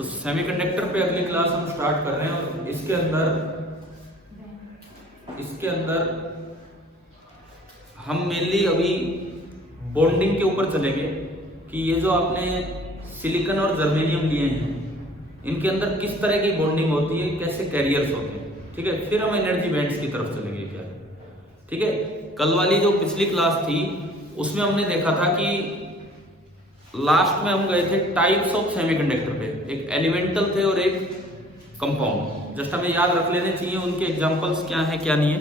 तो सेमीकंडक्टर पे अगली क्लास हम स्टार्ट कर रहे हैं और इसके अंदर हम मेनली अभी बॉन्डिंग के ऊपर चलेंगे कि ये जो आपने सिलिकॉन और जर्मेनियम लिए हैं इनके अंदर किस तरह की बॉन्डिंग होती है, कैसे कैरियर्स होते हैं। ठीक है, फिर हम एनर्जी बैंड्स की तरफ चलेंगे क्या। ठीक है, कल वाली जो पिछली क्लास थी उसमें हमने देखा था कि लास्ट में हम गए थे टाइप्स ऑफ सेमीकंडक्टर पे, एक एलिमेंटल थे और एक कंपाउंड। जस्ट हमें याद रख लेने चाहिए उनके एग्जांपल्स क्या हैं क्या नहीं है।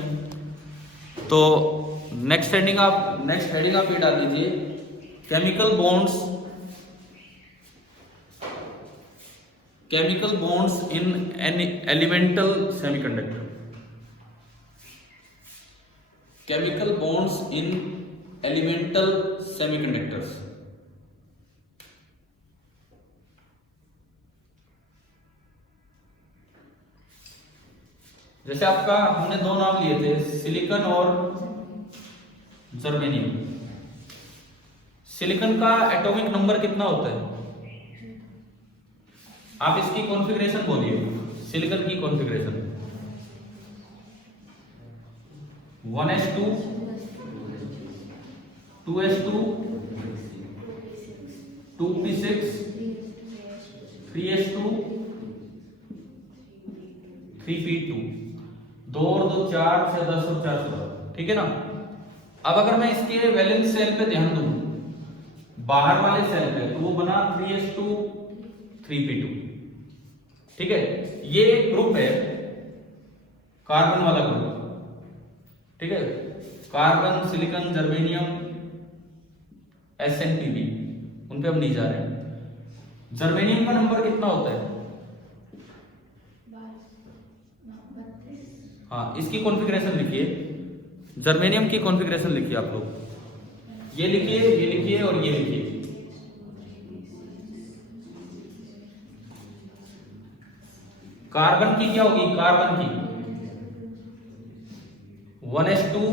तो नेक्स्ट हेडिंग आप ये डाल दीजिए, chemical bonds in elemental semiconductor. Chemical bonds in elemental semiconductors. जैसे आपका हमने दो नाम लिए थे, सिलिकॉन और जर्मेनियम। सिलिकॉन का एटॉमिक नंबर कितना होता है? आप इसकी कॉन्फ़िगरेशन बोलिए, सिलिकॉन की configuration 1s2 2s2 2p6 3s2 3p2, 2 और 2 4 से 10 और 4 16। ठीक है ना। अब अगर मैं इसके वैलेंस सेल पे ध्यान दूं, बाहर वाले सेल पे, तो वो बना 3s2 3p2। ठीक है, ये एक ग्रुप है कार्बन वाला ग्रुप। ठीक है, कार्बन, सिलिकॉन, जर्मेनियम, SnPb, उन पे हम नहीं जा रहे हैं। जर्मेनियम का नंबर कितना होता है? हाँ, इसकी कॉन्फ़िगरेशन लिखिए, जर्मेनियम की कॉन्फ़िगरेशन लिखिए आप लोग। ये लिखिए और ये लिखिए। कार्बन की क्या होगी? कार्बन की 1s2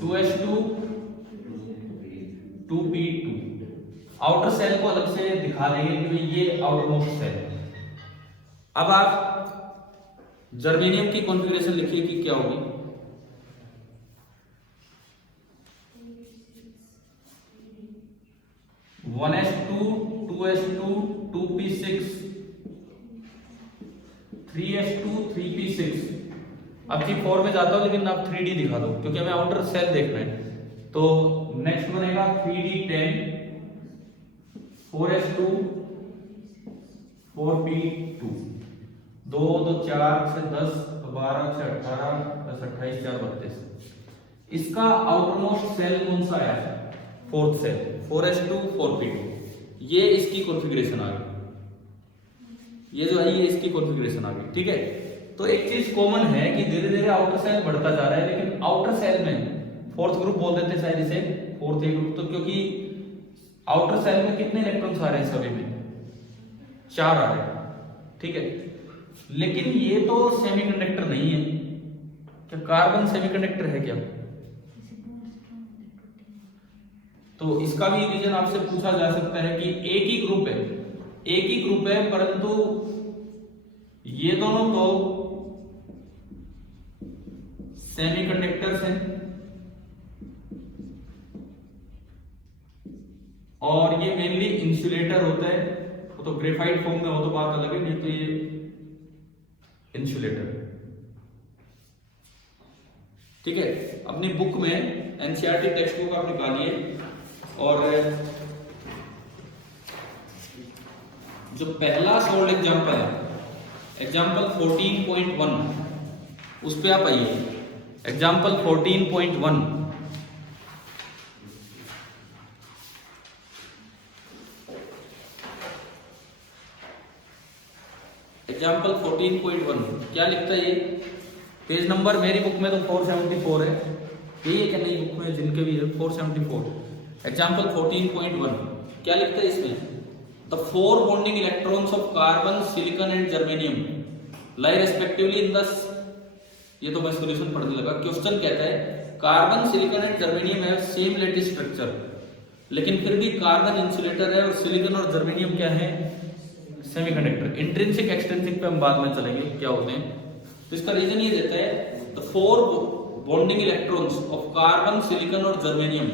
2s2 2p2। Outer cell को अलग से दिखा देंगे कि ये आउटर मोस्ट सेल है। अब आप जर्मेनियम की कॉन्फ़िगरेशन लिखिए कि क्या होगी। One s two 2s2 2p6 3s2 3p6। अब 4 में जाता हूं, लेकिन आप 3d दिखा दो क्योंकि हमें आउटर सेल देखना है। तो नेक्स्ट बनेगा 3d10 4s2 4p2, 2 2 4 से 10 12 से 18 10 28 4 32। इसका आउटरमोस्ट सेल कौन सा आया है? Fourth shell 4s2 4p2। ये इसकी कॉन्फ़िगरेशन आ गई, ये जो है ये इसकी कॉन्फ़िगरेशन आ गई। ठीक है, तो एक चीज कॉमन है कि धीरे धीरे आउटर सेल बढ़ता जा रहा है, लेकिन आउटर सेल में फोर्थ ग्रुप बोल देते शायद इसे, फोर्थ ए ग्रुप। तो क्योंकि आउटर सेल में कितने इलेक्ट्रॉन्स आ रहे हैं? सभी में 4 आ रहे हैं। ठीक है, लेकिन ये तो सेमीकंडक्टर नहीं है। क्या कार्बन सेमीकंडक्टर है क्या? तो इसका भी रीजन आपसे पूछा जा सकता है कि एक ही ग्रुप है, परंतु ये दोनों तो सेमीकंडक्टर्स हैं और ये मेनली इंसुलेटर होता है। वो तो ग्रेफाइट फॉर्म में हो तो बात अलग है, नहीं तो ये इंसुलेटर। ठीक है, अपनी बुक में एनसीईआरटी टेक्स्ट बुक आप निकालिए और जो पहला सोल्ड एग्जांपल है, एग्जांपल 14.1, उस पे आप आइए। एग्जांपल 14.1, एग्जांपल 14.1 क्या लिखता है? ये पेज नंबर मेरी बुक में तो 474 है, यही है क्या नई बुक में जिनके भी है 474। एग्जांपल 14.1 क्या लिखता है इसमें? The 4 bonding electrons of carbon, silicon and germanium lie respectively in the, ये तो मैं सॉल्यूशन पढ़ने लगा। क्वेश्चन कहता है कार्बन, सिलिकॉन एंड जर्मेनियम है सेम लेटिस स्ट्रक्चर, लेकिन फिर भी कार्बन इंसुलेटर है और सिलिकॉन और जर्मेनियम क्या है? सेमीकंडक्टर। इंट्रिंसिक एक्सट्रिंसिक पे हम बाद में चलेंगे क्या होते हैं। तो इसका रीजन ये देता है, the 4 bonding electrons of carbon, silicon और germanium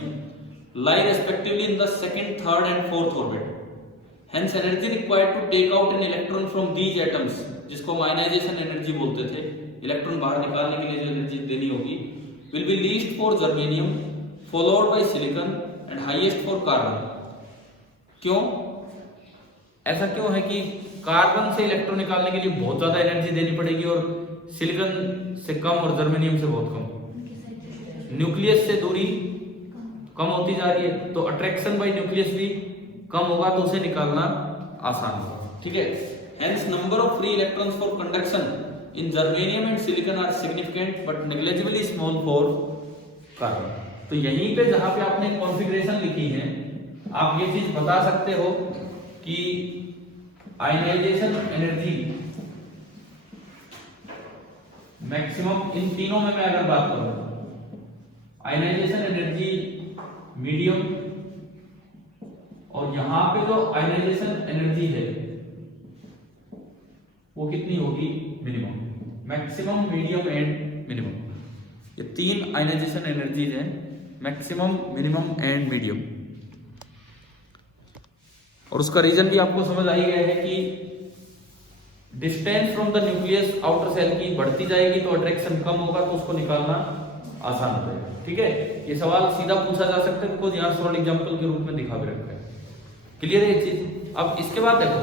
lie respectively in the second, third and fourth orbit. Hence energy required to take out an electron from these atoms, जिसको हम आयनाइजेशन एनर्जी बोलते थे, इलेक्ट्रॉन बाहर निकालने के लिए जो एनर्जी देनी होगी, will be least for germanium, followed by silicon and highest for carbon. क्यों ऐसा क्यों है कि कार्बन से इलेक्ट्रॉन निकालने के लिए बहुत ज्यादा एनर्जी देनी पड़ेगी और सिलिकॉन से कम और जर्मेनियम से बहुत कम? न्यूक्लियस से दूरी कम होती जा रही है, तो अट्रैक्शन बाय न्यूक्लियस भी कम होगा, तो उसे निकालना आसान होगा। ठीक है, hence number of free electrons for conduction in germanium and silicon are significant but negligibly small for carbon. तो यहीं पे जहां पे आपने कॉन्फ़िगरेशन लिखी है, आप ये चीज बता सकते हो कि आयनाइजेशन एनर्जी मैक्सिमम इन तीनों में मैं अगर बात करूं, आयनाइजेशन एनर्जी मीडियम और यहां पे जो आयनाइजेशन एनर्जी है वो कितनी होगी? Minimum, maximum, medium and minimum. ये 3 आयनाइजेशन एनर्जीज हैं, मैक्सिमम, मिनिमम एंड मीडियम। और उसका रीजन भी आपको समझ आ ही गया है कि distance from the nucleus outer shell की बढ़ती जाएगी तो अट्रैक्शन कम होगा, तो उसको निकालना आसान हो जाएगा। ठीक है, ये सवाल सीधा पूछा जा सकता है, बिकॉज यहाँ सॉलिड एग्जांपल के रूप में दिखा भी रखा है। क्लियर है ये चीज? अब इसके बाद देखो,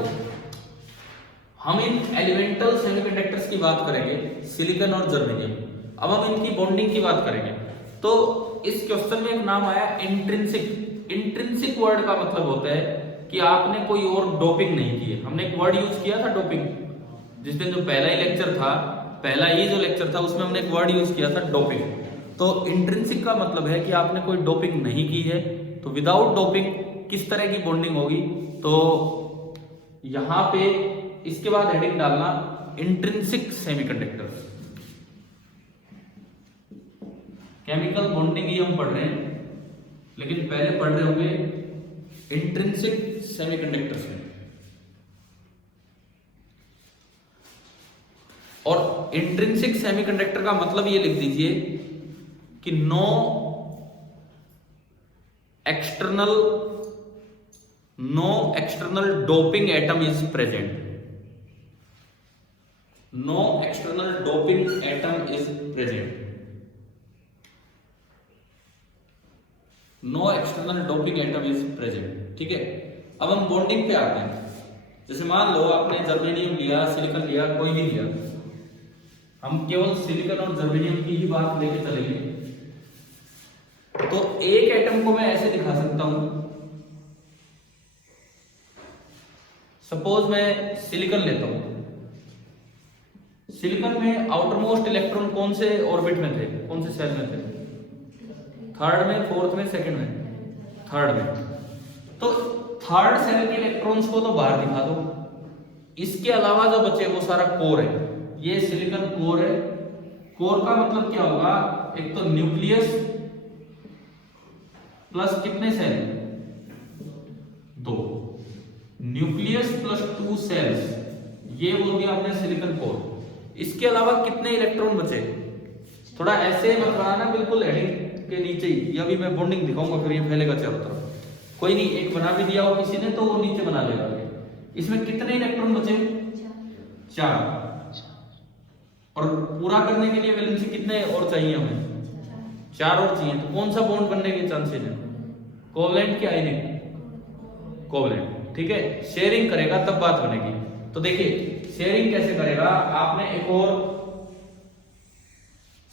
हम इन एलिमेंटल सेमीकंडक्टर्स की बात करेंगे, सिलिकॉन और जर्मेनियम। अब हम इनकी बॉन्डिंग की बात करेंगे। तो इस क्वेश्चन में एक नाम आया इंट्रिंसिक। इंट्रिंसिक वर्ड का मतलब होता है कि आपने कोई और डोपिंग नहीं की है। हमने एक वर्ड यूज किया था डोपिंग, जिस दिन जो पहला ही लेक्चर था, पहला ही जो लेक्चर था, उसमें हमने एक वर्ड यूज किया था डोपिंग। तो इंट्रिंसिक का मतलब है कि आपने कोई डोपिंग नहीं की है। तो विदाउट डोपिंग किस तरह की बॉन्डिंग होगी? तो यहां पे इसके बाद हेडिंग डालना इंट्रिंसिक सेमीकंडक्टर्स। केमिकल बॉन्डिंग ही हम पढ़ रहे हैं, लेकिन पहले पढ़ रहे होंगे इंट्रिंसिक सेमीकंडक्टर्स में। और इंट्रिंसिक सेमीकंडक्टर का मतलब ये लिख दीजिए कि no external doping atom is present. No external doping atom is present. No external doping atom is present. ठीक है, अब हम बॉन्डिंग पे आते हैं। जैसे मान लो आपने जर्मेनियम लिया, सिलिकॉन लिया, कोई भी लिया, हम केवल सिलिकॉन और जर्मेनियम की ही बात लेके चलेंगे। तो एक एटम को मैं ऐसे दिखा सकता हूं, सपोज मैं सिलिकॉन लेता हूं। सिलिकॉन में आउटर मोस्ट इलेक्ट्रॉन कौन से ऑर्बिट में थे, कौन से सेल में थे? थर्ड में, फोर्थ में, सेकंड में? थर्ड में। तो थर्ड सेल के इलेक्ट्रॉन्स को तो बाहर दिखा दो। इसके अलावा जो बचे वो सारा कोर है। ये सिलिकॉन कोर है। कोर का मतलब क्या होगा? एक तो न्यूक्लियस प्लस कितने सेल? 2। न्यूक्लियस प्लस 2 सेल्स, ये बोल दिया आपने सिलिकॉन कोर। इसके अलावा कितने इलेक्ट्रॉन बचे? थोड़ा ऐसे मत बनाना, बिल्कुल हेडिंग के नीचे ही। अभी मैं बॉन्डिंग दिखाऊंगा, फिर ये फैलेगा चारों तरफ। कोई नहीं, एक बना भी दिया हो किसी ने तो वो नीचे बना लेगा। इसमें कितने इलेक्ट्रॉन बचे? 4। और पूरा करने के लिए वैलेंसी कितने और चाहिए हमें? 4 और चाहिए। तो कौन सा बॉन्ड बनने के चांसेस हैं? कोवलेंट के आयनिक? कोवलेंट। ठीक है, शेयरिंग करेगा तब बात बनेगी। तो देखिए शेयरिंग कैसे करेगा। आपने एक और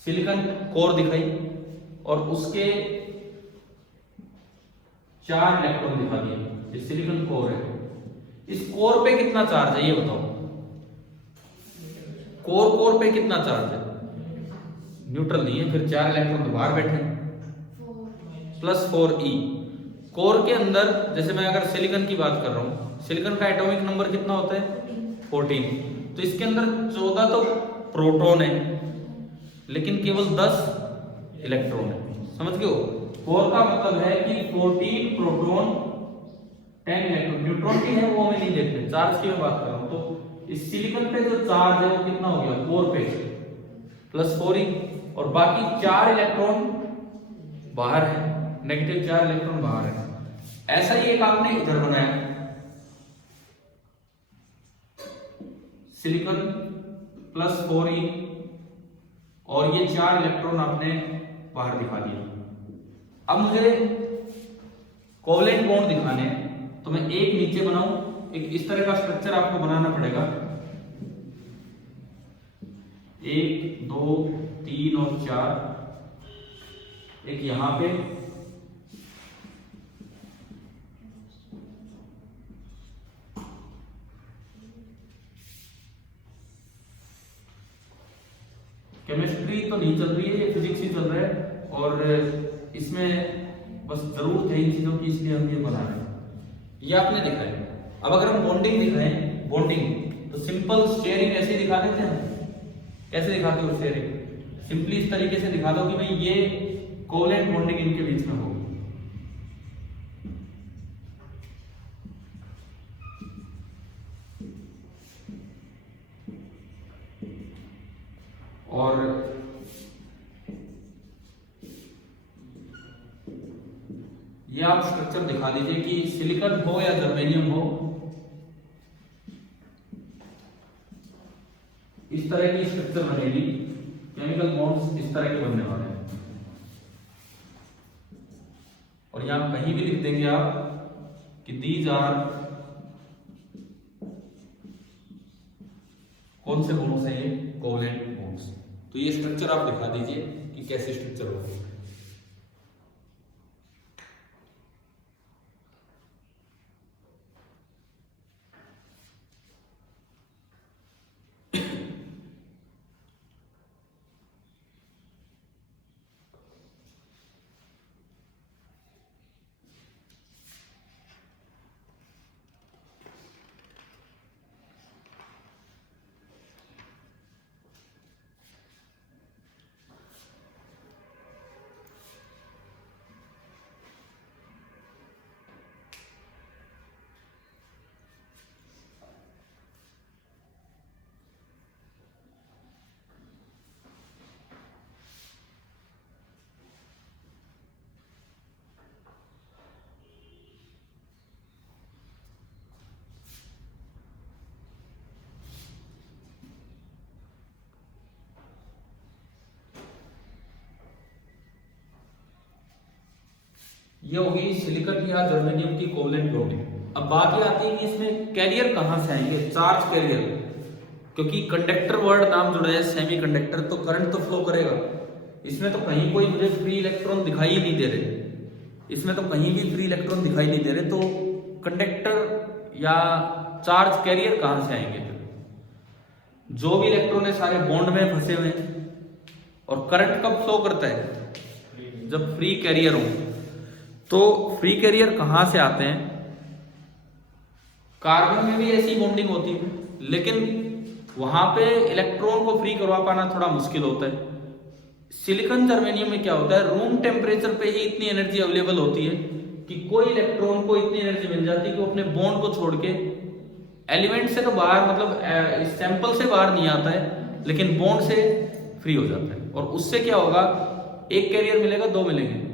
सिलिकॉन कोर दिखाई और उसके 4 इलेक्ट्रॉन दिखा दिए। ये सिलिकॉन कोर है। इस कोर पे कितना चार्ज है ये बताओ? कोर पे कितना चार्ज है? न्यूट्रल नहीं है, फिर 4 इलेक्ट्रॉन तो बाहर बैठे +4e। कोर के अंदर जैसे मैं अगर सिलिकॉन की बात कर रहा हूं, सिलिकॉन का एटॉमिक नंबर कितना होता है? 14। तो इसके अंदर 14 तो प्रोटॉन है, लेकिन केवल 10 इलेक्ट्रॉन है। समझ गए हो? कोर का मतलब है कि 14 प्रोटॉन 10 इलेक्ट्रॉन, न्यूट्रॉन की है वो हमें नहीं देखते, चार्ज की मैं बात कर रहा हूं। तो इस सिलिकॉन पे जो चार्ज है वो कितना हो गया 4 पे प्लस 4 ही, और बाकी 4 इलेक्ट्रॉन बाहर है, नेगेटिव 4 इलेक्ट्रॉन बाहर है। ऐसा ही एक आपने इधर बनाया, सिलिकॉन प्लस 4e और ये 4 इलेक्ट्रॉन आपने बाहर दिखा दिए। अब मुझे कोवलेंट बॉन्ड दिखाने हैं, तो मैं एक नीचे बनाऊं, एक इस तरह का स्ट्रक्चर आपको बनाना पड़ेगा, 1 2 3 और 4, एक यहां पे, केमिस्ट्री तो नहीं चल रही है, ये फिजिक्स ही चल रहा है, और इसमें बस जरूरत है इन चीजों की, इसलिए हम ये बना रहे हैं। ये आपने दिखाया। अब अगर हम बॉन्डिंग दिखाएं, बॉन्डिंग, तो सिंपल स्टेयरिंग ऐसे दिखा देते हैं। कैसे दिखाते हो स्टेयरिंग? सिंपली इस तरीके से दिखा दो कि भाई ये कोवलेंट बॉन्डिंग इनके बीच में होगी। और ये आप स्ट्रक्चर दिखा दीजिए कि सिलिकॉन हो या जर्मेनियम हो, इस तरह की स्ट्रक्चर बनेगी, केमिकल बॉन्ड्स इस तरह के बनने वाले हैं। और यहां कहीं भी लिख देंगे आप कि दीज आर, कौन से बॉन्ड्स हैं ये? Covalent bonds. तो ये स्ट्रक्चर आप दिखा दीजिए कि कैसे स्ट्रक्चर होगा। ये होगी सिलिकॉन या जर्मेनियम की कोवलेंट बॉन्डिंग। अब बात ये आती है कि इसमें कैरियर कहां से आएंगे, चार्ज कैरियर, क्योंकि कंडक्टर वर्ड नाम जुड़ा है सेमीकंडक्टर, तो करंट तो फ्लो करेगा। इसमें तो कहीं कोई मुझे फ्री इलेक्ट्रॉन दिखाई ही नहीं दे रहे, इसमें तो कहीं भी फ्री इलेक्ट्रॉन दिखाई नहीं दे रहे, तो कंडक्टर या चार्ज कैरियर कहां से आएंगे? फिर जो भी इलेक्ट्रॉन है सारे बॉन्ड में फंसे हुए हैं, और करंट कब फ्लो करता है? जब फ्री कैरियर हो। तो फ्री कैरियर कहां से आते हैं? कार्बन में भी ऐसी बॉन्डिंग होती है, लेकिन वहां पे इलेक्ट्रॉन को फ्री करवा पाना थोड़ा मुश्किल होता है। सिलिकॉन जर्मेनियम में क्या होता है, रूम टेम्परेचर पे ही इतनी एनर्जी अवेलेबल होती है कि कोई इलेक्ट्रॉन को इतनी एनर्जी मिल जाती है कि वो अपने बॉन्ड को छोड़ के एलिमेंट से तो बाहर, मतलब सैंपल से बाहर नहीं आता है, लेकिन बॉन्ड से फ्री हो जाता है। और उससे क्या होगा, एक कैरियर मिलेगा, दो मिलेंगे।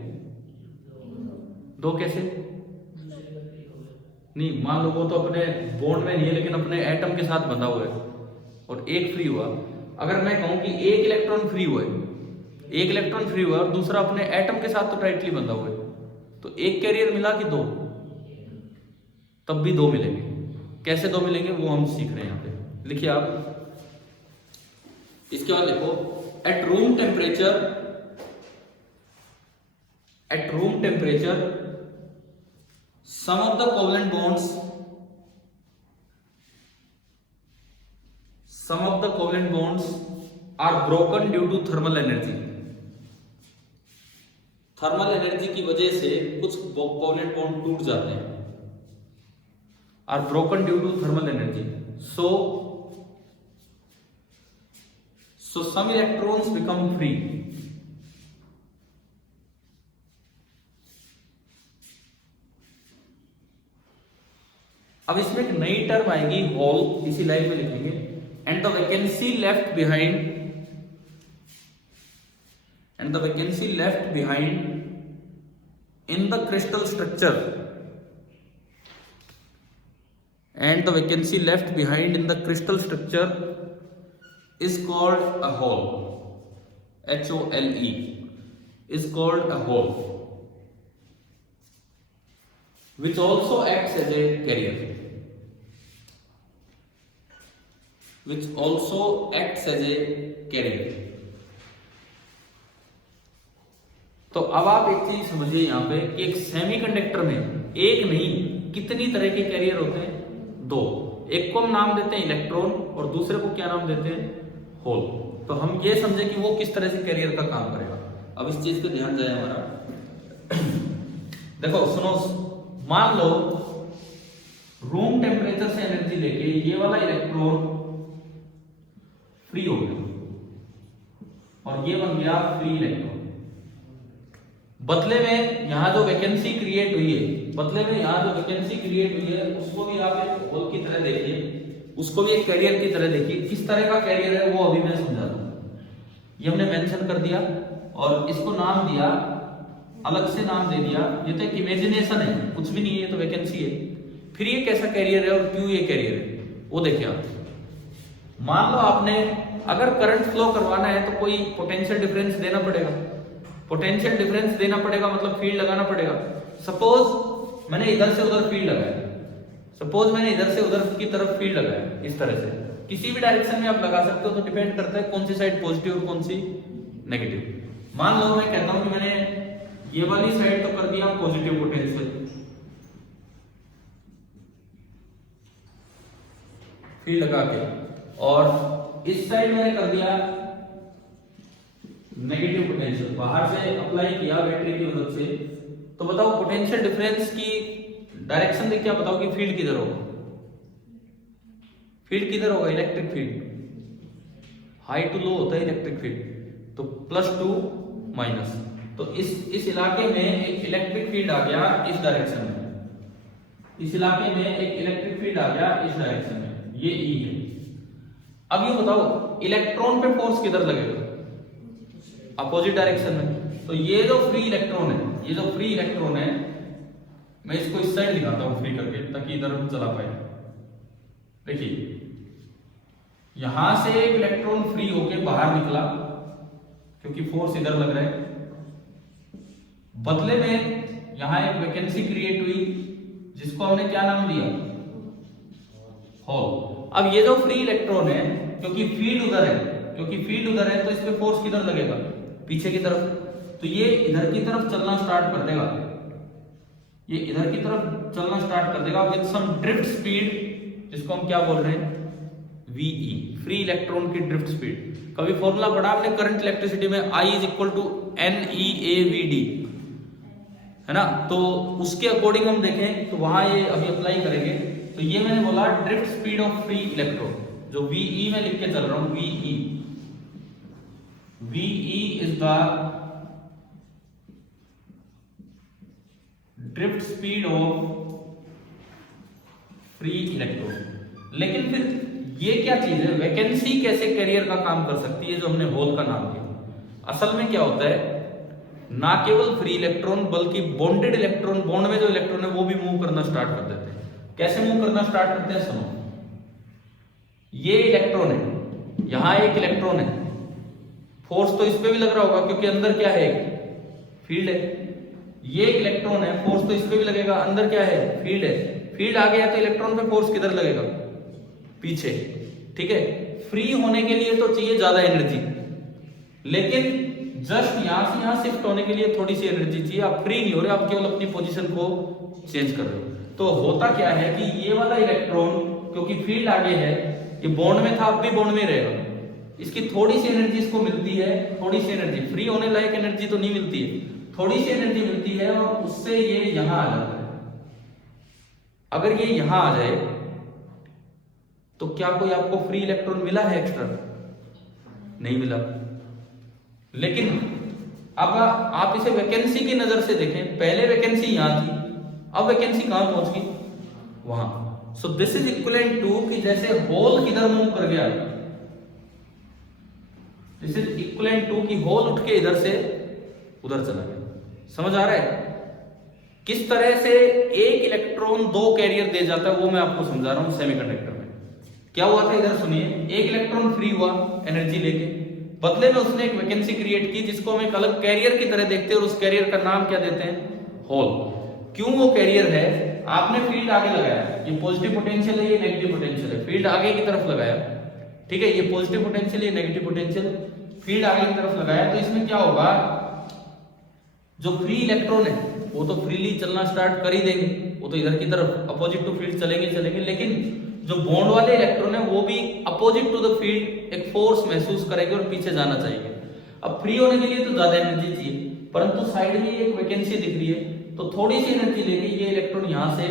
दो कैसे? नहीं, मान लो वो तो अपने बॉन्ड में नहीं है, लेकिन अपने एटम के साथ बंधा हुआ है, और एक फ्री हुआ। अगर मैं कहूं कि एक इलेक्ट्रॉन फ्री हुआ है, एक इलेक्ट्रॉन फ्री हुआ और दूसरा अपने एटम के साथ तो टाइटली बंधा हुआ है, तो एक कैरियर मिला कि दो? तब भी दो मिलेंगे। कैसे दो मिलेंगे वो हम सीख रहे हैं यहाँ पे। लिखिए आप, इसके बाद देखो, at room temperature some of the covalent bonds are broken due to thermal energy. Thermal energy की वजह से कुछ कोवलेंट बॉन्ड टूट जाते हैं, are broken due to thermal energy. So some electrons become free. अब इसमें एक नई टर्म आएगी होल, इसी लाइन में लिखेंगे, and the vacancy left behind in the crystal structure is called a hole, HOLE, is called a hole, which also acts as a carrier, तो अब आप एक चीज समझिए यहाँ पे कि एक सेमीकंडक्टर में एक नहीं कितनी तरह के कैरियर होते हैं, दो। एक को हम नाम देते हैं इलेक्ट्रॉन और दूसरे को क्या नाम देते हैं, होल। तो हम ये समझे कि वो किस तरह से कैरियर का काम करेगा। अब इस चीज पे ध्यान जाए हमारा। देखो सुनो, मान लो रूम टेम्परेचर से एनर्जी लेके ये वाला इलेक्ट्रॉन फ्री हो गया और ये बन गया फ्री इलेक्ट्रॉन। बदले में यहां जो वैकेंसी क्रिएट हुई है उसको भी आप एक होल की तरह देखिए, उसको भी एक कैरियर की तरह देखिए। किस तरह का कैरियर है वो अभी मैं समझा दूं। ये हमने मेंशन कर दिया और इसको नाम दिया, अलग से नाम दे दिया। ये तो एक इमेजिनेशन है, कुछ भी नहीं है, ये तो वैकेंसी है। फिर ये कैसा कैरियर है और क्यों ये कैरियर है वो देखिए आप। मान लो आपने अगर करंट फ्लो करवाना है तो कोई पोटेंशियल डिफरेंस देना पड़ेगा। पोटेंशियल डिफरेंस देना पड़ेगा मतलब फील्ड लगाना पड़ेगा। सपोज मैंने इधर से उधर फील्ड लगाया, सपोज मैंने इधर से उधर की तरफ फील्ड लगाया, इस तरह से किसी भी डायरेक्शन में आप लगा सकते हो। तो डिपेंड करता है कौन सी साइड पॉजिटिव और कौन सी नेगेटिव। मान लो मैं कहता हूं कि मैंने ये वाली साइड तो कर दिया पॉजिटिव पोटेंशियल, फील्ड लगा के, और इस साइड मैंने कर दिया नेगेटिव पोटेंशियल, बाहर से अप्लाई किया बैटरी की मदद से। तो बताओ पोटेंशियल डिफरेंस की डायरेक्शन देख के आप बताओ कि फील्ड किधर होगा। फील्ड किधर होगा, electric field high to low होता है इलेक्ट्रिक फील्ड, तो +2 माइनस। तो इस इलाके में एक इलेक्ट्रिक फील्ड आ गया इस डायरेक्शन में, इस इलाके में एक इलेक्ट्रिक फील्ड आ गया इस डायरेक्शन में, ये E है। अब ये बताओ इलेक्ट्रॉन पे फोर्स किधर लगेगा, अपोजिट डायरेक्शन में। तो ये जो फ्री इलेक्ट्रॉन है, मैं इसको इस साइड दिखाता हूं फ्री करके ताकि इधर हम चला पाए। देखिए यहां से एक इलेक्ट्रॉन फ्री होके बाहर निकला क्योंकि फोर्स इधर लग रहा है। बदले में यहां एक वैकेंसी क्रिएट हुई जिसको हमने क्या नाम दिया, होल। अब ये जो फ्री इलेक्ट्रॉन है, क्योंकि फील्ड उधर है तो इस पे फोर्स किधर लगेगा, पीछे की तरफ। तो ये इधर की तरफ चलना स्टार्ट कर देगा, ये इधर की तरफ चलना स्टार्ट कर देगा विद सम ड्रिफ्ट स्पीड, जिसको हम क्या बोल रहे हैं, VE, फ्री इलेक्ट्रॉन की ड्रिफ्ट स्पीड। कभी फॉर्मूला पढ़ा आपने करंट इलेक्ट्रिसिटी में, I = NEAVD, है ना। तो उसके अकॉर्डिंग हम देखें तो वहां ये अभी अप्लाई करेंगे। तो ये मैंने बोला drift speed of free electron, जो VE में लिख के चल रहा हूं, VE is the drift speed of free electron. लेकिन फिर ये क्या चीज है, वैकेंसी कैसे कैरियर का काम कर सकती है, जो हमने होल का नाम दिया। असल में क्या होता है, ना केवल फ्री इलेक्ट्रॉन बल्कि बॉन्डेड इलेक्ट्रॉन, बॉन्ड में जो इलेक्ट्रॉन है वो भी मूव करना स्टार्ट कर देते हैं। कैसे मूव करना स्टार्ट करते हैं, सुनो। ये इलेक्ट्रॉन है, यहां एक इलेक्ट्रॉन है, फोर्स तो इस पे भी लग रहा होगा क्योंकि अंदर क्या है, फील्ड है। ये इलेक्ट्रॉन है, फोर्स तो इस पे भी लगेगा, अंदर क्या है, फील्ड है। फील्ड आ गया तो इलेक्ट्रॉन पे फोर्स किधर लगेगा, पीछे, ठीक है। फ्री होने के लिए तो चाहिए ज्यादा एनर्जी, लेकिन जस्ट यहां से यहां शिफ्ट होने के लिए थोड़ी सी एनर्जी चाहिए। आप फ्री नहीं हो रहे, आप केवल अपनी पोजीशन को चेंज कर रहे हो। तो होता क्या है कि ये वाला इलेक्ट्रॉन क्योंकि फील्ड आगे है, ये बॉन्ड में था, अब भी बॉन्ड में रहेगा। इसकी थोड़ी सी एनर्जी इसको मिलती है, थोड़ी सी एनर्जी, फ्री होने लायक एनर्जी तो नहीं मिलती है, थोड़ी सी एनर्जी मिलती है, और उससे ये यहां आ जाता है। अगर ये यहां आ जाए तो क्या कोई आपको फ्री इलेक्ट्रॉन मिला है एक्स्ट्रा, नहीं मिला। लेकिन अब आप इसे वैकेंसी की नजर से देखें, पहले वैकेंसी यहां थी, अब वैकेंसी कहां पहुंच गई, वहां। So this is equivalent to कि जैसे होल किधर मूव कर गया, दिस इज इक्विवेलेंट टू कि होल उठ के इधर से उधर चला गया। समझ आ रहा है किस तरह से एक इलेक्ट्रॉन दो कैरियर दे जाता है, वो मैं आपको समझा रहा हूं। सेमीकंडक्टर में क्या हुआ था, इधर सुनिए, एक इलेक्ट्रॉन फ्री हुआ एनर्जी लेके, बदले में उसने एक वैकेंसी क्रिएट की जिसको हम एक अलग कैरियर की तरह देखते हैं, और उस कैरियर का नाम क्या देते हैं, होल। क्यों वो कैरियर है, आपने फील्ड आगे लगाया, ये पॉजिटिव पोटेंशियल है, ये नेगेटिव पोटेंशियल है, फील्ड आगे की तरफ लगाया, ठीक है, ये पॉजिटिव पोटेंशियल, ये नेगेटिव पोटेंशियल, फील्ड आगे की तरफ लगाया, तो इसमें क्या होगा, जो फ्री इलेक्ट्रॉन है वो तो फ्रीली चलना स्टार्ट कर ही देंगे, वो तो इधर की तरफ अपोजिट टू फील्ड चलेंगे, लेकिन जो बॉन्ड वाले इलेक्ट्रॉन है वो भी अपोजिट टू द फील्ड एक फोर्स महसूस करेंगे और पीछे जाना चाहिए। अब फ्री होने के लिए तो ज्यादा एनर्जी चाहिए, परंतु साइड में एक वैकेंसी दिख रही है, तो थोड़ी सी एनर्जी लेके ये इलेक्ट्रॉन यहां से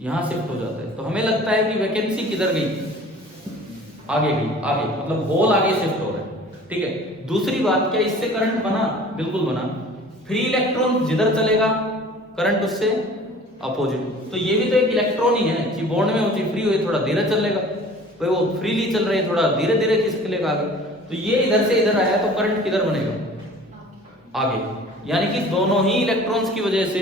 यहां शिफ्ट हो जाता है। तो हमें लगता है कि वैकेंसी किधर गई, आगे गई, आगे मतलब होल आगे शिफ्ट हो रहा है, ठीक है। दूसरी बात, क्या इससे करंट बना, बिल्कुल बना। फ्री इलेक्ट्रॉन जिधर चलेगा करंट उससे अपोजिट, तो ये भी तो एक इलेक्ट्रॉन ही है कि बॉन्ड में होती, फ्री हुई थोड़ा धीरे चलेगा, भाई वो फ्रीली चल रही है, थोड़ा धीरे धीरे खिसकलेगा आगे, तो ये इधर से इधर आया तो करंट किधर बनेगा, आगे। यानी कि दोनों ही इलेक्ट्रॉन्स की वजह से,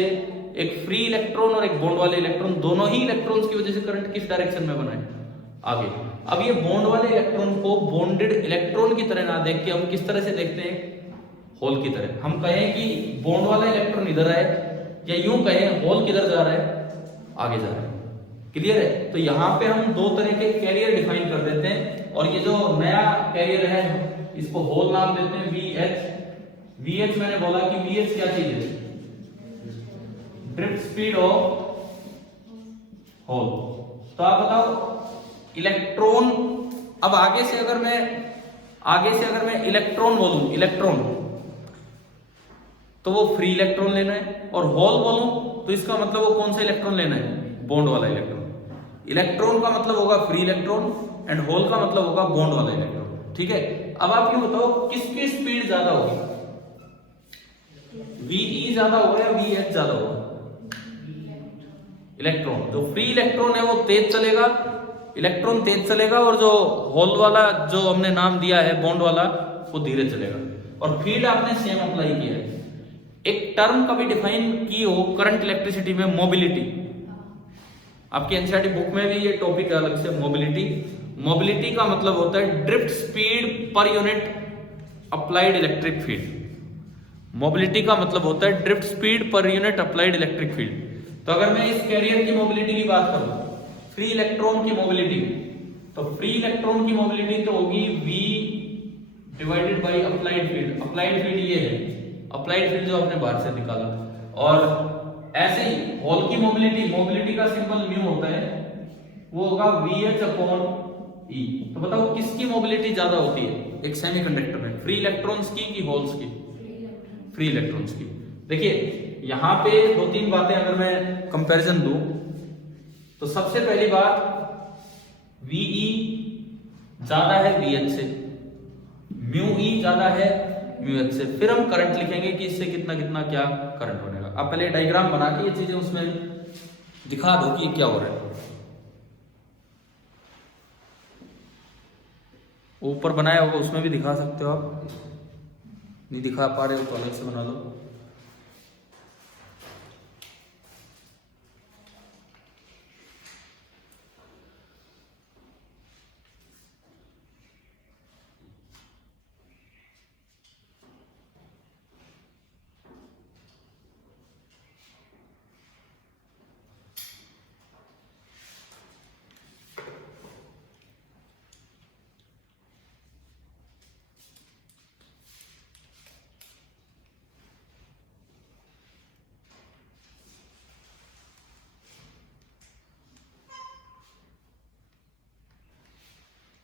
एक फ्री इलेक्ट्रॉन और एक बॉन्ड वाले इलेक्ट्रॉन, दोनों ही इलेक्ट्रॉन्स की वजह से करंट किस डायरेक्शन में बना है, आगे। अब ये बॉन्ड वाले इलेक्ट्रॉन को बॉन्डेड इलेक्ट्रॉन की तरह ना देख के हम किस तरह से देखते हैं, होल की तरह। हम कहें कि बॉन्ड वाला इलेक्ट्रॉन इधर है, या यूं कहें होल किधर जा रहा है, आगे जा रहा है, क्लियर है। तो यहां पे हम दो तरह के कैरियर डिफाइन कर देते हैं, और ये जो नया कैरियर है इसको होल नाम देते हैं, VH। VH मैंने बोला कि VH क्या चीज है, ड्रिफ्ट स्पीड ऑफ होल। तो आप बताओ इलेक्ट्रॉन, अब आगे से अगर मैं इलेक्ट्रॉन बोलूं, इलेक्ट्रॉन, तो वो फ्री इलेक्ट्रॉन लेना है, और होल बोलूं तो इसका मतलब वो कौन सा इलेक्ट्रॉन लेना है, बॉन्ड वाला इलेक्ट्रॉन। इलेक्ट्रॉन का मतलब होगा फ्री इलेक्ट्रॉन, एंड होल का मतलब होगा बॉन्ड वाला इलेक्ट्रॉन, ठीक है। अब आप ये बताओ किसकी स्पीड ज्यादा होगी, VE ज्यादा होगा या VH ज्यादा होगा, इलेक्ट्रॉन। जो फ्री इलेक्ट्रॉन है वो तेज चलेगा, इलेक्ट्रॉन तेज चलेगा, और जो होल वाला जो हमने नाम दिया है बॉन्ड वाला, वो धीरे चलेगा। और फील्ड आपने सेम अप्लाई किया है। एक टर्म कभी डिफाइन की हो करंट इलेक्ट्रिसिटी में, मोबिलिटी, आपकी एनसीईआरटी बुक में भी ये टॉपिक है अलग से, मोबिलिटी। मोबिलिटी का मतलब होता है ड्रिफ्ट स्पीड पर unit applied electric field. Mobility का मतलब होता है ड्रिफ्ट स्पीड पर यूनिट अप्लाइड इलेक्ट्रिक फील्ड। तो अगर मैं इस कैरियर की मोबिलिटी की बात करूं, फ्री इलेक्ट्रॉन की मोबिलिटी, तो फ्री इलेक्ट्रॉन की मोबिलिटी तो होगी V divided by applied field. Applied field ये है, अप्लाइड फील्ड जो आपने बाहर से निकाला। और ऐसे ही होल की मोबिलिटी का सिंबल म्यू होता है, वो होगा VH अपॉन E। तो बताओ किसकी मोबिलिटी ज्यादा होती है एक सेमीकंडक्टर में, फ्री इलेक्ट्रॉन्स की कि होल्स की, फ्री इलेक्ट्रॉन्स की। देखिए यहां पे दो तीन बातें अगर मैं कंपैरिजन दूं, तो सबसे पहली बात, VE ज्यादा है VH से, म्यू E ज्यादा है म्यू H से। फिर हम करंट लिखेंगे कि इससे कितना कितना क्या करंट बनेगा। आप पहले डायग्राम बना के ये चीजें उसमें दिखा दो कि क्या हो रहा है। ऊपर बनाया होगा उसमें भी दिखा सकते हो आप, नहीं दिखा पा रहे हो तो अलग से बना लो।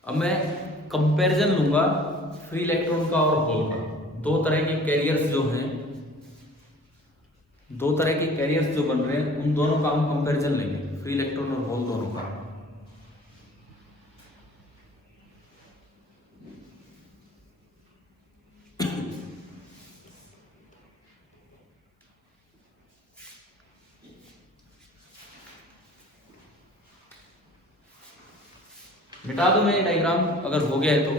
अब मैं कंपैरिजन लूंगा फ्री इलेक्ट्रॉन का और होल का। दो तरह के कैरियर्स जो हैं, दो तरह के कैरियर्स जो बन रहे हैं, उन दोनों का हम कंपैरिजन लेंगे, फ्री इलेक्ट्रॉन और होल दोनों का। मिटा दूं मैं ये डायग्राम अगर हो गया है तो।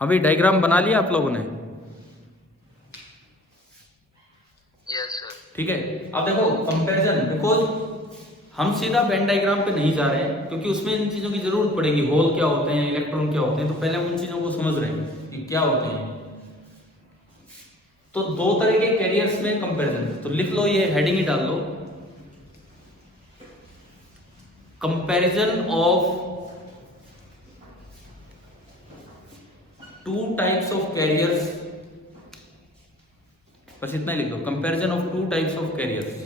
अभी डायग्राम बना लिया आप लोगों ने? Yes sir. ठीक है, अब देखो कंपैरिजन, बिकॉज हम सीधा वेन डायग्राम पे नहीं जा रहे हैं क्योंकि उसमें इन चीजों की जरूरत पड़ेगी, होल क्या होते हैं, इलेक्ट्रॉन क्या होते हैं, तो पहले हम उन चीजों को समझ रहे हैं कि क्या होते हैं। तो दो तरह के कैरियर्स में कंपैरिजन, तो लिख लो, ये हेडिंग ही डाल लो, comparison of two types of carriers, बस इतना ही लिख दो, comparison of two types of carriers.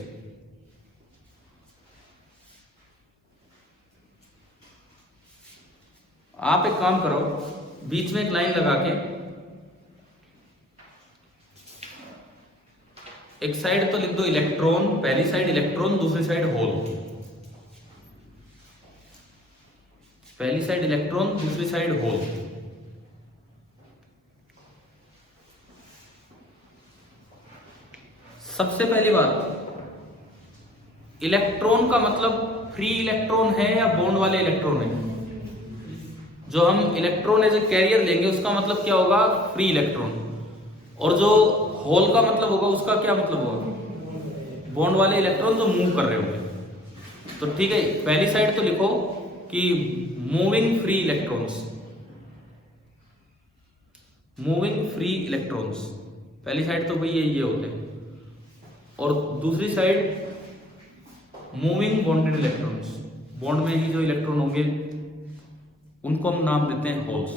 आप एक काम करो, बीच में एक लाइन लगा के एक साइड तो लिख दो इलेक्ट्रॉन, पहली साइड इलेक्ट्रॉन, दूसरी साइड होल। पहली साइड इलेक्ट्रॉन, दूसरी साइड होल। सबसे पहली बात, इलेक्ट्रॉन का मतलब फ्री इलेक्ट्रॉन है या बॉन्ड वाले इलेक्ट्रॉन है? जो हम इलेक्ट्रॉन एज ए कैरियर लेंगे उसका मतलब क्या होगा? Free electron. और जो होल का मतलब होगा उसका क्या मतलब होगा? बॉन्ड वाले इलेक्ट्रॉन जो मूव कर रहे होंगे। तो ठीक है, पहली साइड तो लिखो कि moving free electrons, moving free electrons, पहली साइड तो भाई ये होते हैं, और दूसरी side moving bonded electrons, bond में ही जो इलेक्ट्रॉन होंगे उनको हम नाम देते हैं होल्स।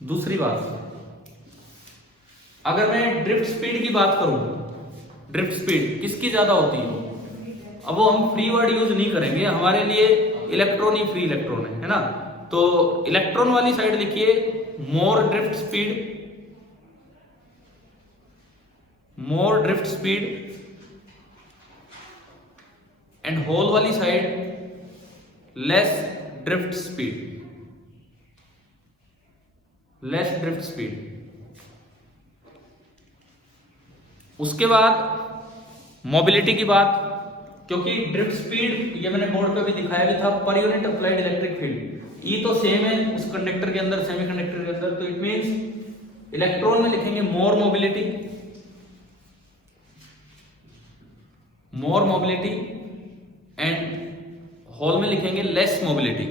दूसरी बात, अगर मैं ड्रिफ्ट स्पीड की बात करूं, ड्रिफ्ट स्पीड किसकी ज्यादा होती है? अब वो हम फ्री वर्ड यूज नहीं करेंगे, हमारे लिए इलेक्ट्रॉन ही फ्री इलेक्ट्रॉन है ना। तो इलेक्ट्रॉन वाली साइड लिखिए more drift speed, more drift speed, and hole वाली side less drift speed, less drift speed. उसके बाद मोबिलिटी की बात, क्योंकि ड्रिफ्ट स्पीड ये मैंने बोर्ड पे भी दिखाया भी था, पर unit applied electric field, E तो सेम है उस कंडक्टर के अंदर, सेमीकंडक्टर के अंदर, तो इट मींस इलेक्ट्रॉन में लिखेंगे more mobility, more mobility, and hole में लिखेंगे लेस मोबिलिटी।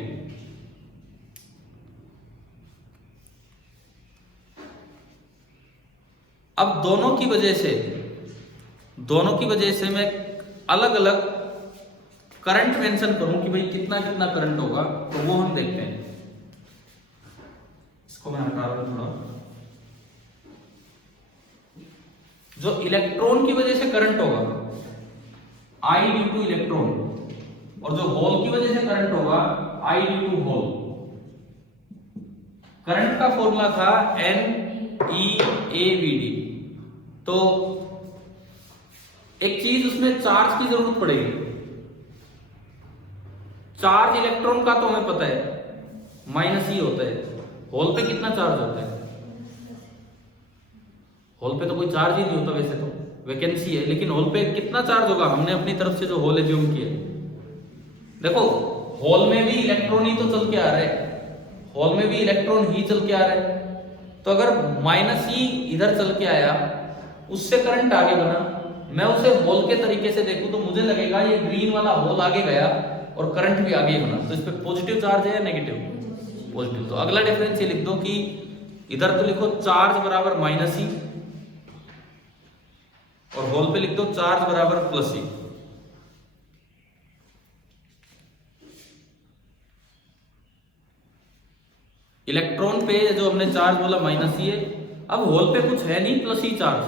अब दोनों की वजह से मैं अलग अलग करंट मेंशन करूं कि भाई कितना कितना करंट होगा, तो वो हम देखते हैं। इसको मैं हटा रहा हूं थोड़ा। जो इलेक्ट्रॉन की वजह से करंट होगा I ड्यू टू इलेक्ट्रॉन, और जो होल की वजह से करंट होगा I due to hole. Current का फॉर्मूला था NeAVD। तो एक चीज उसमें चार्ज की जरूरत पड़ेगी। चार्ज इलेक्ट्रॉन का तो हमें पता है -E होता है, होल पे कितना चार्ज होता है? होल पे तो कोई चार्ज ही नहीं होता, वैसे तो वैकेंसी है, लेकिन होल पे कितना चार्ज होगा? हमने अपनी तरफ से जो होल एज्यूम किया। देखो होल में भी इलेक्ट्रॉन ही तो चल के आ रहा है, होल में भी इलेक्ट्रॉन ही चल के आ रहा है। तो अगर -E इधर चल के आया, उससे करंट आगे बना, मैं उसे होल के तरीके से देखूं तो मुझे लगेगा ये ग्रीन वाला होल आगे गया और करंट भी आगे बना, तो इस पे पॉजिटिव चार्ज है या नेगेटिव? पॉजिटिव। तो अगला डिफरेंस ये लिख दो कि इधर तो लिखो चार्ज बराबर -E, और होल पे लिख दो चार्ज बराबर +E। इलेक्ट्रॉन पे जो हमने चार्ज बोला -E है, अब होल पे कुछ है नहीं +E चार्ज,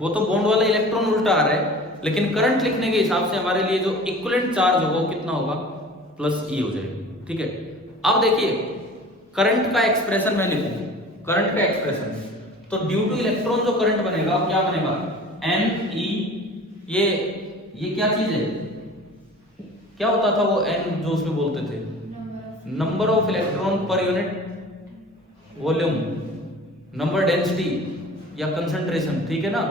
वो तो बॉन्ड वाला इलेक्ट्रॉन उल्टा आ रहा है, लेकिन करंट लिखने के हिसाब से हमारे लिए जो इक्विवेलेंट चार्ज होगा वो कितना होगा? +E हो जाएगा। ठीक है, अब देखिए करंट का एक्सप्रेशन मैं लिखूं, करंट का एक्सप्रेशन, तो ड्यू टू इलेक्ट्रॉन जो करंट बनेगा क्या बनेगा? Ne, ये क्या चीज है? क्या होता था वो N जो उसमें बोलते थे? Number of electron per unit volume, number density या कंसंट्रेशन, ठीक है ना,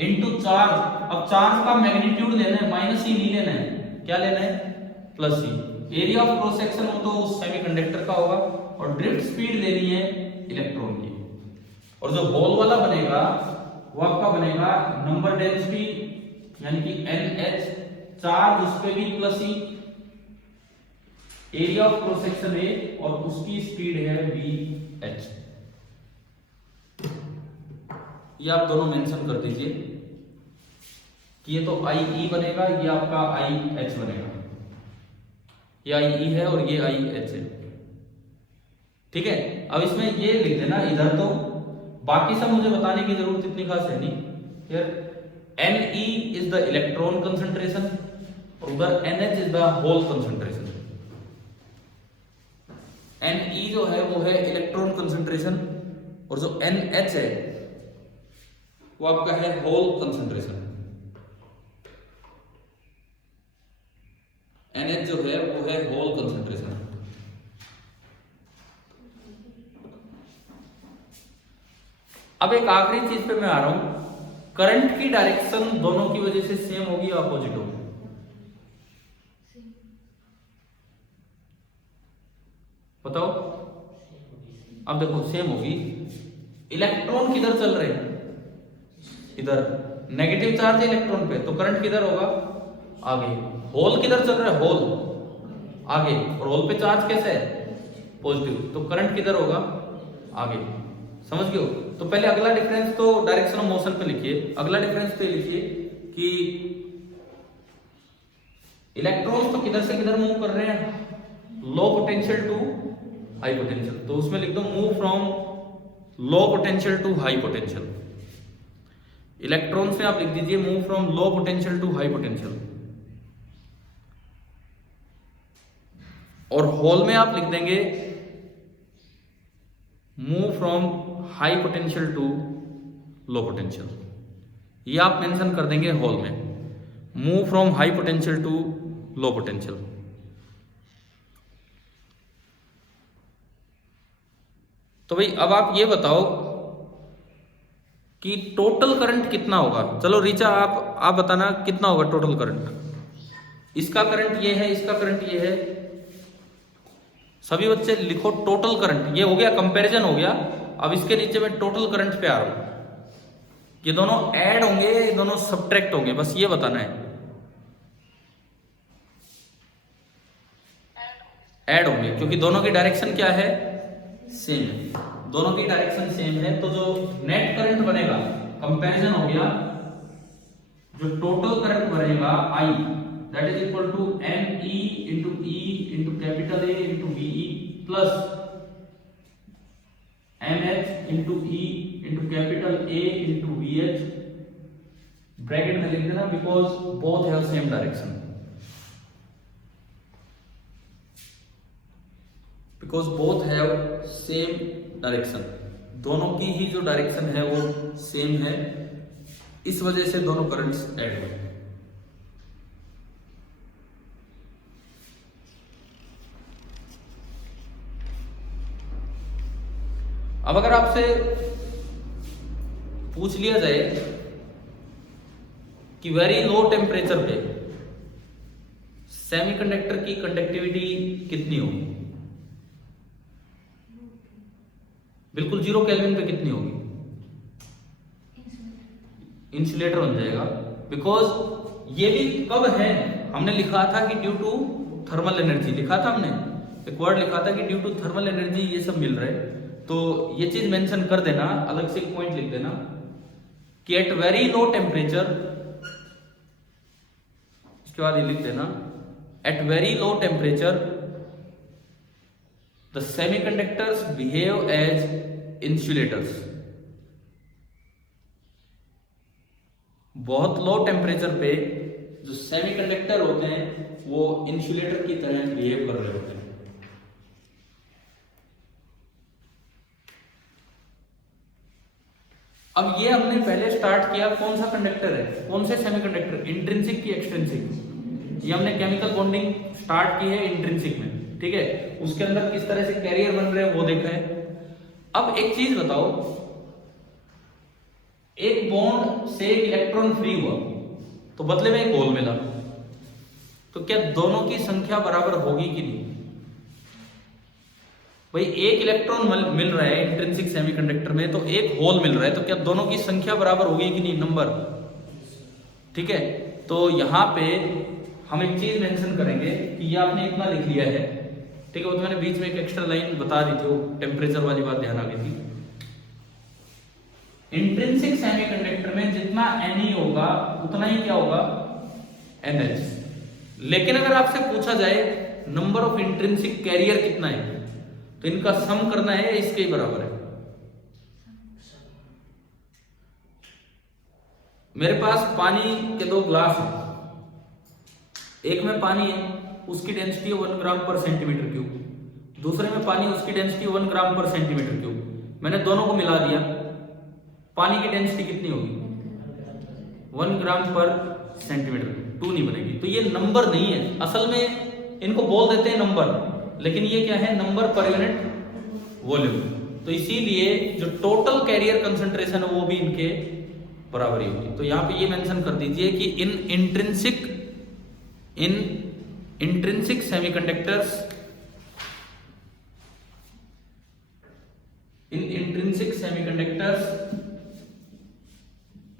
इनटू चार्ज। अब चार्ज का मैग्नीट्यूड लेना है, माइनस ही नहीं लेना है, क्या लेना है, plus he. Area of cross section वो तो उस सेमीकंडक्टर का होगा, और ड्रिफ्ट स्पीड लेनी है इलेक्ट्रॉन की। और जो होल वाला बनेगा वो आपका बनेगा नंबर डेंसिटी यानी कि NH, चार्ज उस पे भी plus he, area of cross section A और उसकी स्पीड है VH। ये आप दोनों मेंशन कर दीजिए कि ये तो IE बनेगा, ये आपका IH बनेगा, ये IE है और ये IH है, ठीक है। अब इसमें ये लिख देना इधर, तो बाकी सब मुझे बताने की जरूरत इतनी खास है नहीं। Here Ne is the electron concentration और उधर NH is the hole concentration. Ne जो है वो है इलेक्ट्रॉन कंसंट्रेशन और जो NH है वो आपका है होल कंसंट्रेशन। NH जो है वो है होल कंसंट्रेशन। अब एक आखिरी चीज पे मैं आ रहा हूं, करंट की डायरेक्शन दोनों की वजह से सेम होगी या अपोजिट होगी? बताओ। अब देखो सेम होगी। इलेक्ट्रॉन किधर चल रहे हैं, इधर नेगेटिव चार्ज है इलेक्ट्रॉन पे, तो करंट किधर होगा, आगे। होल किधर चल रहा है, होल आगे, और होल पे चार्ज कैसे है, पॉजिटिव, तो करंट किधर होगा, आगे। समझ गए हो? तो पहले अगला डिफरेंस तो डायरेक्शन ऑफ मोशन पे लिखिए। अगला डिफरेंस पे लिखिए कि इलेक्ट्रॉन्स तो किधर से किधर मूव कर रहे हैं, low potential to high potential, तो उसमें लिख दो move from low potential to high potential. Electron से आप लिख दीजिए move from low potential to high potential, और होल में आप लिख देंगे move from high potential to low potential. ये आप मेंशन कर देंगे होल में, move from high potential to low potential. तो भाई अब आप ये बताओ कि टोटल करंट कितना होगा। चलो रीचा आप बताना कितना होगा टोटल करंट। इसका करंट ये है, इसका करंट ये है, सभी बच्चे लिखो टोटल करंट। ये हो गया कंपैरिजन हो गया। अब इसके नीचे मैं टोटल करंट पे आ रहा हूं। ये दोनों ऐड होंगे, ये दोनों सब्ट्रैक्ट होंगे, बस ये बताना है। ऐड होंगे क्योंकि दोनों की डायरेक्शन क्या है, सेम है। दोनों की डायरेक्शन सेम है, तो जो नेट करंट बनेगा, कंपैरिजन हो गया, जो टोटल करंट बनेगा I, that is equal to Ne into E into capital A into VE plus NH into E into capital A into VH, bracket में लिख देना because both have same direction, because both have same direction, दोनों की ही जो direction है वो same है, इस वजह से दोनों करंट्स ऐड हुए। अब अगर आपसे पूछ लिया जाए कि वेरी लो टेम्परेचर पे सेमीकंडक्टर की कंडक्टिविटी कितनी होगी, बिल्कुल 0 केल्विन पे कितनी होगी, इंसुलेटर बन जाएगा। बिकॉज ये भी कब है, हमने लिखा था कि ड्यू टू थर्मल एनर्जी, लिखा था हमने, एक वर्ड लिखा था कि ड्यू टू थर्मल एनर्जी ये सब मिल रहा है। तो ये चीज मेंशन कर देना, अलग से एक पॉइंट लिख देना कि एट वेरी लो टेम्परेचर, इसके बाद ये लिख देना at very low temperature the semiconductors behave as insulators. बहुत लो टेम्परेचर पे जो सेमीकंडक्टर होते हैं वो इंसुलेटर की तरह बिहेव कर रहे होते हैं। अब ये हमने पहले स्टार्ट किया, कौन सा कंडक्टर है, कौन से सेमीकंडक्टर, इंट्रिंसिक की एक्सट्रिंसिक। ये हमने केमिकल बॉन्डिंग स्टार्ट की है इंट्रिंसिक में, ठीक है, उसके अंदर किस तरह से कैरियर बन रहे हैं वो देखा है। अब एक चीज बताओ, एक बॉन्ड से एक इलेक्ट्रॉन फ्री हुआ तो बदले में एक होल मिला, तो क्या दोनों की संख्या बराबर होगी कि नहीं? भाई एक इलेक्ट्रॉन मिल रहा है इंट्रिंसिक सेमीकंडक्टर में, तो एक होल मिल रहा है, तो क्या दोनों की संख्या बराबर होगी कि नहीं, नंबर? ठीक है, तो यहां पे हम एक चीज मेंशन करेंगे कि ये आपने इतना लिख लिया है, ठीक है, वो तो मैंने बीच में एक एक्स्ट्रा लाइन बता दी थी, वो टेम्परेचर वाली बात ध्यान आ गई थी। इंट्रिंसिक सेमीकंडक्टर में जितना Ne होगा उतना ही क्या होगा, NH। लेकिन अगर आपसे पूछा जाए नंबर ऑफ इंट्रिंसिक कैरियर कितना है, तो इनका सम करना है, इसके ही बराबर है। मेरे पास पानी के 2 ग्लास हैं, एक में पानी है, उसकी डेंसिटी 1 ग्राम पर सेंटीमीटर क्यूब, दूसरे में पानी, उसकी डेंसिटी 1 ग्राम पर सेंटीमीटर क्यूब। मैंने दोनों को मिला दिया, पानी की डेंसिटी कितनी होगी, 1 ग्राम पर सेंटीमीटर, 2 नहीं बनेगी। तो ये नंबर नहीं है, असल में इनको बोल देते हैं नंबर, लेकिन ये क्या है, नंबर पर यूनिट वॉल्यूम। तो इसीलिए जो टोटल कैरियर कंसंट्रेशन है वो भी इनके बराबर ही होगी। तो यहां पे ये मेंशन कर दीजिए कि इन इंट्रिंसिक सेमीकंडक्टर्स,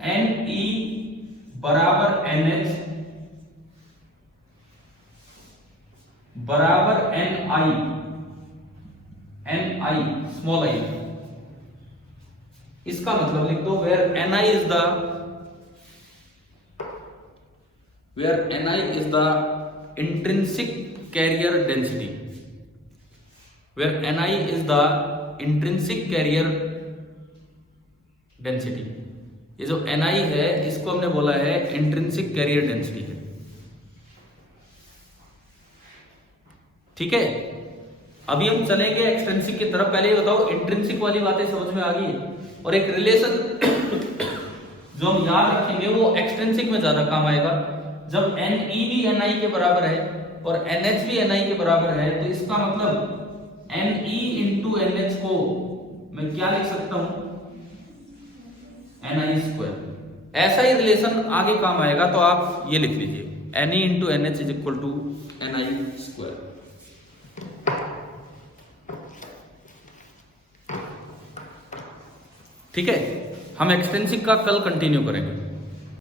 Ne बराबर NH बराबर Ni स्मॉल आई। इसका मतलब लिख दो, where Ni is the intrinsic carrier density, where Ni is the intrinsic carrier density। ये जो Ni है इसको हमने बोला है इंट्रिंसिक कैरियर डेंसिटी है, ठीक है। अभी हम चलेंगे एक्सट्रिंसिक की तरफ। पहले ये बताओ इंट्रिंसिक वाली बातें समझ में आ गई, और एक रिलेशन जो हम याद रखेंगे वो एक्सट्रिंसिक में ज्यादा काम आएगा। जब Ne भी Ni के बराबर है और NH भी Ni के बराबर है, तो इसका मतलब Ne इंटू NH को मैं क्या लिख सकता हूं, Ni स्क्वायर। ऐसा ही रिलेशन आगे काम आएगा, तो आप ये लिख लीजिए Ne into NH is equal to Ni square. ठीक है, हम एक्सटेंसिव का कल कंटिन्यू करेंगे।